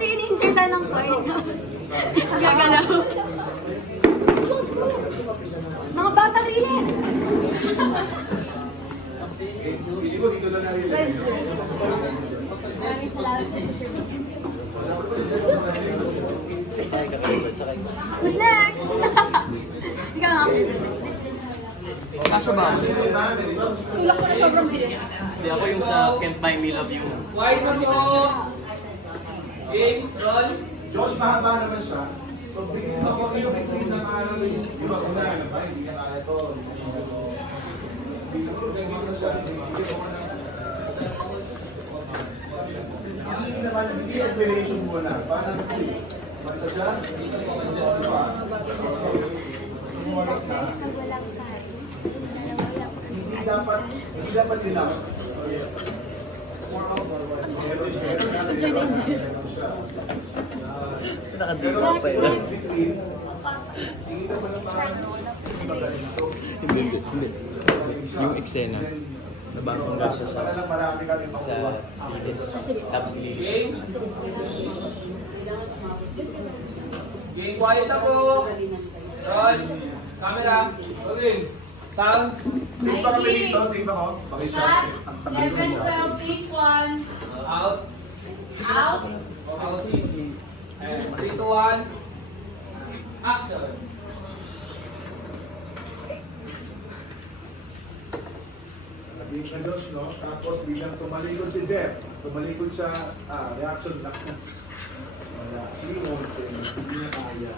Ate, in-insertan ng point. Gagalaw. Mga batang riles! Dito na lang yun. Maraming salamat po sa sir. Who's next? Ikaw nga. Kaso ba? Tulak ko na sobrang bilis. Hindi ako yung sa Can't Buy Me Love You. White na po! Game, roll. Diyos, mahaba naman siya. So, bigyan ako yung na maaral yung iba ko na. Hindi ka kaya ito. Dito ko, bigyan ko siya. Hindi naman, hindi explanation muna. Paano ito? Mata siya? Umulat na. Hindi dapat nilang. Nakadila pa yun. Hindi. Yung eksena, nabangga siya sa lilis. Tapos lilis. Game, quiet na po. Roll. Camera. Rolling. Sound. Tingin pa kami dito, tingin pa ko. Shot. Level 12, take 1. Out. Out. Out. And 3, 2, 1. Action. Nabing na Diyos, no? Tapos bilang tumalikod si Jeff, tumalikod sa reaction lang. Wala. Hindi mo, hindi niya kaya.